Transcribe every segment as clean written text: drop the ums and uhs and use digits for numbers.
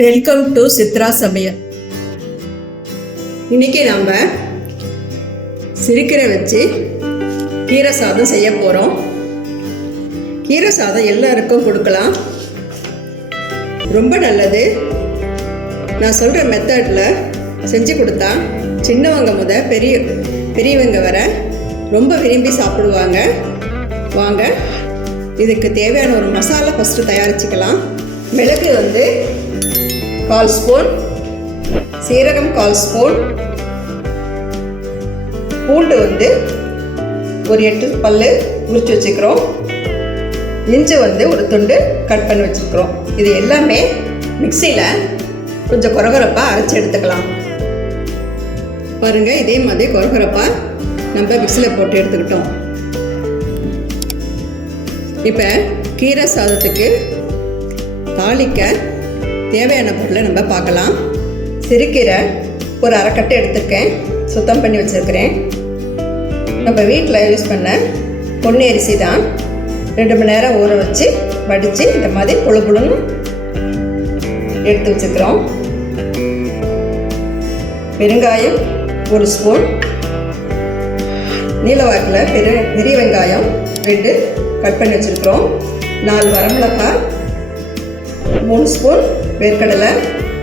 Welcome to Chitra சமையல். இன்னைக்கு நம்ம சிறுகீரை வச்சு கீரை சாதம் செய்ய போகிறோம். கீரை சாதம் எல்லாருக்கும் கொடுக்கலாம், ரொம்ப நல்லது. நான் சொல்கிற மெத்தடில் செஞ்சு கொடுத்தா சின்னவங்க முத பெரியவங்க வர ரொம்ப விரும்பி சாப்பிடுவாங்க. வாங்க, இதுக்கு தேவையான ஒரு மசாலா ஃபஸ்ட்டு தயாரிச்சுக்கலாம். மிளகு 1/4 ஸ்பூன், சீரகம் 1/4 ஸ்பூன், பூண்டு ஒரு 8 பல்லு உரிச்சு வச்சுக்கிறோம். இஞ்சி ஒரு துண்டு கட் பண்ணி வச்சுருக்கிறோம். இது எல்லாமே மிக்சியில் கொஞ்சம் கொரகொரப்பாக அரைச்சி எடுத்துக்கலாம். பாருங்கள், இதே மாதிரி கொரகொரப்பாக நம்ம மிக்சியில் போட்டு எடுத்துக்கிட்டோம். இப்போ கீரை சாதத்துக்கு தாளிக்க தேவையான பொருளை நம்ம பார்க்கலாம். சிறுகீரை ஒரு அரைக்கட்டை எடுத்துருக்கேன், சுத்தம் பண்ணி வச்சுருக்கிறேன். நம்ம வீட்டில் யூஸ் பண்ண பொன்னி அரிசி தான். 2 மணி நேரம் ஊற வச்சு வடித்து இந்த மாதிரி புழுன்னு எடுத்து வச்சுக்கிறோம். பெருங்காயம் 1 ஸ்பூன், நீலவாக்கில் பெரிய வெங்காயம் 2 கட் பண்ணி வச்சுருக்கிறோம். 4 வரமிளகாய், 3 ஸ்பூன் வேர்க்கடலை,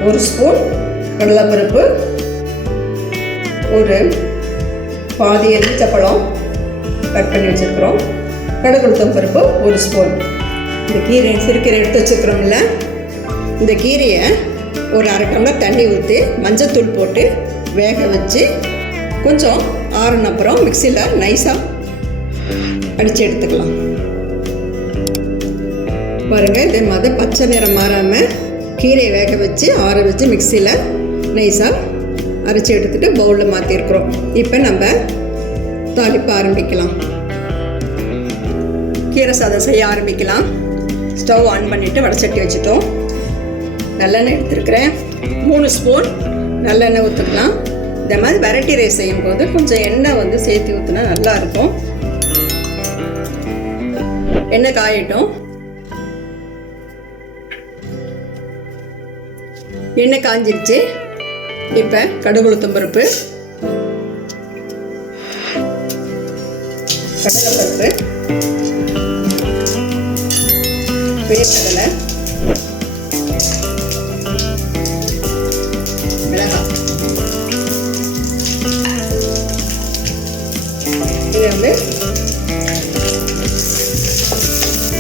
1 ஸ்பூன் கடலைப்பருப்பு, ஒரு பாதி எலுமிச்சப்பழம் கட் பண்ணி வச்சுருக்கிறோம். கடுகுளுத்தம் பருப்பு 1 ஸ்பூன். இந்த சிறுகீரை எடுத்து வச்சுருக்கிறோம்ல, இந்த கீரையை ஒரு அரை டம்ளர் தண்ணி ஊற்றி மஞ்சத்தூள் போட்டு வேக வச்சு கொஞ்சம் ஆறுன அப்புறம் மிக்சியில் நைஸாக அடித்து எடுத்துக்கலாம். பாருங்கள், இதே மாதிரி பச்சை நிறம் மாறாமல் கீரையை வேக வச்சு ஆற வச்சு மிக்சியில் நைஸாக அரைச்சி எடுத்துகிட்டு பவுலில் மாற்றிருக்கிறோம். இப்போ நம்ம தாளிப்பு ஆரம்பிக்கலாம். கீரை சாதம் செய்ய ஆரம்பிக்கலாம். ஸ்டவ் ஆன் பண்ணிவிட்டு வடைச்சட்டி வச்சுட்டோம். நல்லெண்ணெய் எடுத்துருக்கிறேன், 3 ஸ்பூன் நல்லெண்ணெய் ஊற்றிக்கலாம். இந்த மாதிரி வெரைட்டி ரைஸ் செய்யும்போது கொஞ்சம் எண்ணெய் சேர்த்து ஊற்றினா நல்லாயிருக்கும். எண்ணெய் காயட்டும். எண்ணெய் காஞ்சிருச்சு. இப்போ கடுகுளுத்தம் பருப்பு, கடலைப்பருப்பு, வேர்க்கடலை, மிளகாய்,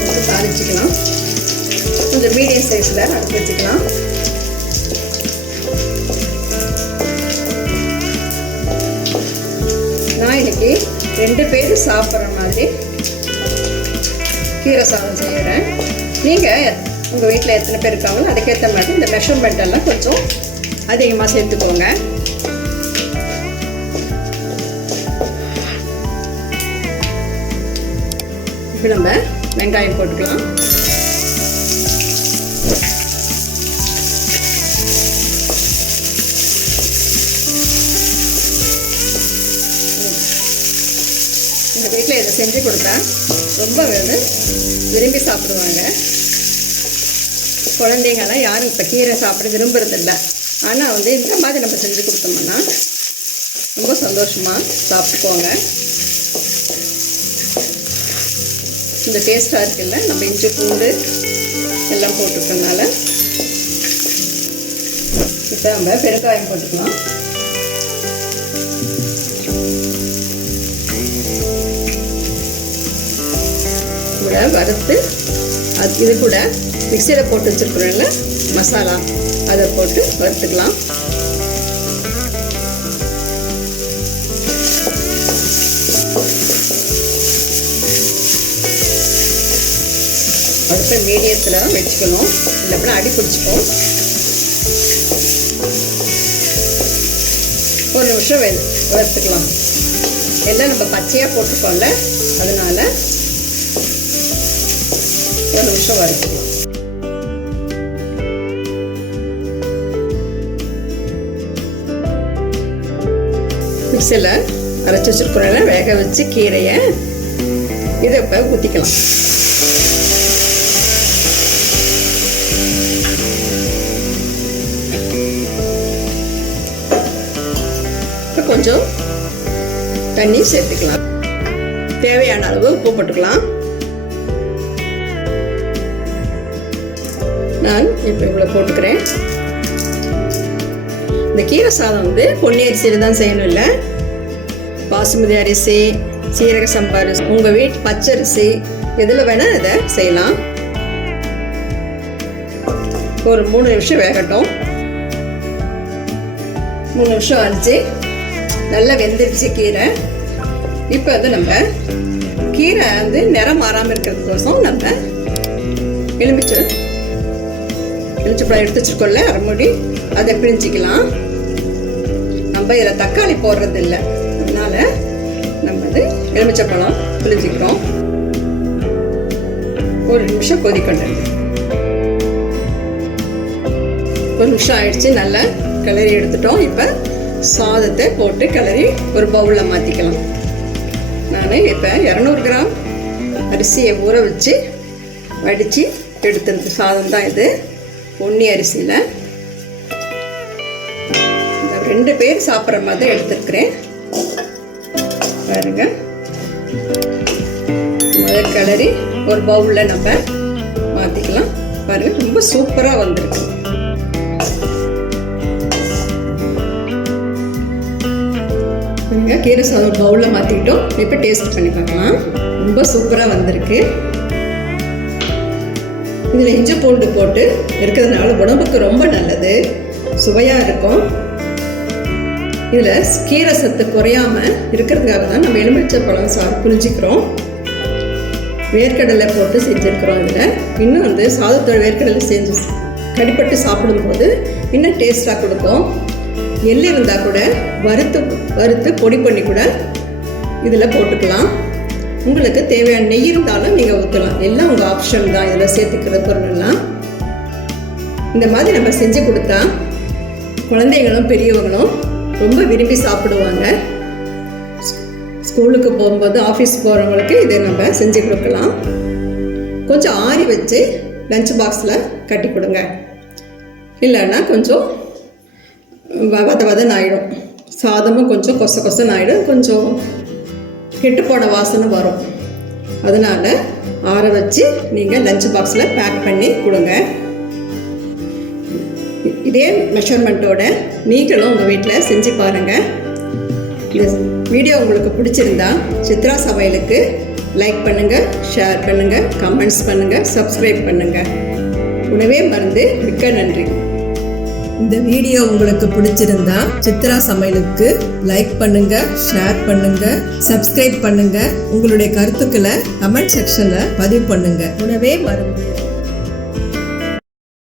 இதை தாளிச்சிக்கலாம். கொஞ்சம் மீடியம் சைஸில் அரைச்சி வச்சுக்கலாம். நான் இன்னைக்கு 2 பேர் சாப்பிட்ற மாதிரி கீரை சாதம் செய்கிறேன். நீங்கள் உங்கள் வீட்டில் எத்தனை பேர் இருக்காங்களோ அதுக்கேற்ற மாதிரி இந்த மெஷர்மெண்ட் எல்லாம் கொஞ்சம் அதிகமாக சேர்த்துக்கோங்க. இப்போ நம்ம வெங்காயம் போட்டுக்கலாம். எங்கள் வீட்டில் இதை செஞ்சு கொடுத்தா ரொம்ப விரும்பி சாப்பிடுவாங்க. குழந்தைங்கள்லாம் யாரும் இப்போ கீரை சாப்பிட விரும்புறதில்ல. ஆனால் இந்த மாதிரி நம்ம செஞ்சு கொடுத்தோம்னா ரொம்ப சந்தோஷமாக சாப்பிட்டுக்குவாங்க. இந்த டேஸ்ட்டாக இருக்குல்ல, நம்ம இஞ்சி பூண்டு எல்லாம் போட்டுக்கிறதுனால. இப்போ நம்ம பெருங்காயம் போட்டுக்கலாம். கூட வறுத்து இது கூட மிக்சியில் போட்டு வச்சுருக்குறோம்ல மசாலா, அதை போட்டு வறுத்துக்கலாம். அடுத்த மீடியத்தில் வச்சுக்கணும், இல்லைன்னா அடி பிடிச்சிக்கும். 1 நிமிஷம் வறுத்துக்கலாம். எல்லாம் நம்ம பச்சையாக போட்டுக்கோம்ல, அதனால 1 நிமிஷம் வறுத்துக்கலாம். மிக்சியில் அரைச்சி வச்சுருக்கிறோம்ல வேக வச்சு கீரையை இதை இப்போ ஊற்றிக்கலாம். தண்ணி சேர்த்துக்கலாம். தேவையான அளவு உப்பு போட்டுக்கலாம். நான் இப்போ இவ்வளோ போட்டுக்கிறேன். இந்த கீரை சாதம் வந்து பொன்னி அரிசியில் தான் செய்யணும், இல்லை பாசுமதி அரிசி, சீரக சம்பா அரிசி, உங்கள் வீட்டு பச்சரிசி எதில் வேணால் இதை செய்யலாம். ஒரு 3 நிமிஷம் வேகட்டும். 3 நிமிஷம் ஆச்சு, நல்லா வெந்துருச்சு கீரை. இப்போ வந்து நம்ம கீரை வந்து நிறம் மாறாமல் இருக்கிறதுக்கோசம் நம்ம எலுமிச்சப்பழம் எடுத்து வச்சுருக்கோம்ல, அரைமுடி, அதை பிழிஞ்சிக்கலாம். நம்ம இதில் தக்காளி போடுறது இல்லை, அதனால நம்ம அது எலுமிச்சப்பழம் பிழிஞ்சிக்கிறோம். 1 நிமிஷம் கொதிக்கணும். 1 நிமிஷம் ஆயிடுச்சு, நல்லா கிளறி எடுத்துட்டோம். இப்போ சாதத்தை போட்டு கிளறி ஒரு பவுலில் மாற்றிக்கலாம். நான் இப்போ 200 கிராம் அரிசியை ஊற வச்சு வடித்து எடுத்துருது சாதம் தான் இது, பொன்னி அரிசியில். 2 பேர் சாப்பிட்ற மாதிரி எடுத்துருக்கிறேன். பாருங்க, முதல் கிளறி ஒரு பவுலில் நம்ம மாற்றிக்கலாம். பாருங்க, ரொம்ப சூப்பராக வந்திருக்கு. கீரை சாதம் ஒரு பவுலில் மாற்றிக்கிட்டோம். இப்போ டேஸ்ட் பண்ணி பார்க்கலாம். ரொம்ப சூப்பராக வந்திருக்கு. இதில் இஞ்சி பூண்டு போட்டு இருக்கிறதுனால உடம்புக்கு ரொம்ப நல்லது, சுவையாக இருக்கும். இதில் கீரை சத்து குறையாமல் இருக்கிறதுக்காக தான் நம்ம எலுமிச்சைப்பழம் புளிஞ்சிக்கிறோம். வேர்க்கடலை போட்டு செஞ்சுருக்கிறோம். இதில் இன்னும் வந்து சாதத்தோட வேர்க்கடலை செஞ்சு கடிப்பட்டு சாப்பிடும்போது இன்னும் டேஸ்ட்டாக கொடுக்கும். எள்ளு இருந்தால் கூட வறுத்து பொடி பண்ணி கூட இதில் போட்டுக்கலாம். உங்களுக்கு தேவையான நெய் இருந்தாலும் நீங்கள் ஊற்றலாம். எல்லாம் உங்கள் ஆப்ஷன் தான். இதில் சேர்த்துக்கிற பொருளெல்லாம் இந்த மாதிரி நம்ம செஞ்சு கொடுத்தா குழந்தைங்களும் பெரியவங்களும் ரொம்ப விரும்பி சாப்பிடுவாங்க. ஸ்கூலுக்கு போகும்போது, ஆஃபீஸ் போகிறவங்களுக்கு இதை நம்ம செஞ்சு கொடுக்கலாம். கொஞ்சம் ஆறி வச்சு லஞ்ச் பாக்ஸில் கட்டி கொடுங்க. இல்லைன்னா கொஞ்சம் வதன்னு ஆகிடும். சாதமும் கொஞ்சம் கொசன்னு ஆகிடும், கொஞ்சம் கெட்டு போன வாசனை வரும். அதனால் ஆற வச்சு நீங்கள் லஞ்ச் பாக்ஸில் பேக் பண்ணி கொடுங்க. இதே மெஷர்மெண்ட்டோட நீங்களும் உங்கள் வீட்டில் செஞ்சு பாருங்கள். இந்த வீடியோ உங்களுக்கு பிடிச்சிருந்தா சித்ரா சமையலுக்கு லைக் பண்ணுங்கள், ஷேர் பண்ணுங்கள், கமெண்ட்ஸ் பண்ணுங்கள், சப்ஸ்கிரைப் பண்ணுங்கள். உணவே மருந்து. மிக்க நன்றி. இந்த வீடியோ உங்களுக்கு பிடிச்சிருந்தா சித்ரா சமையலுக்கு லைக் பண்ணுங்க, ஷேர் பண்ணுங்க, சப்ஸ்கிரைப் பண்ணுங்க. உங்களுடைய கருத்துக்களை கமெண்ட் செக்ஷன்ல பதிவு பண்ணுங்க. உணவே மருந்து.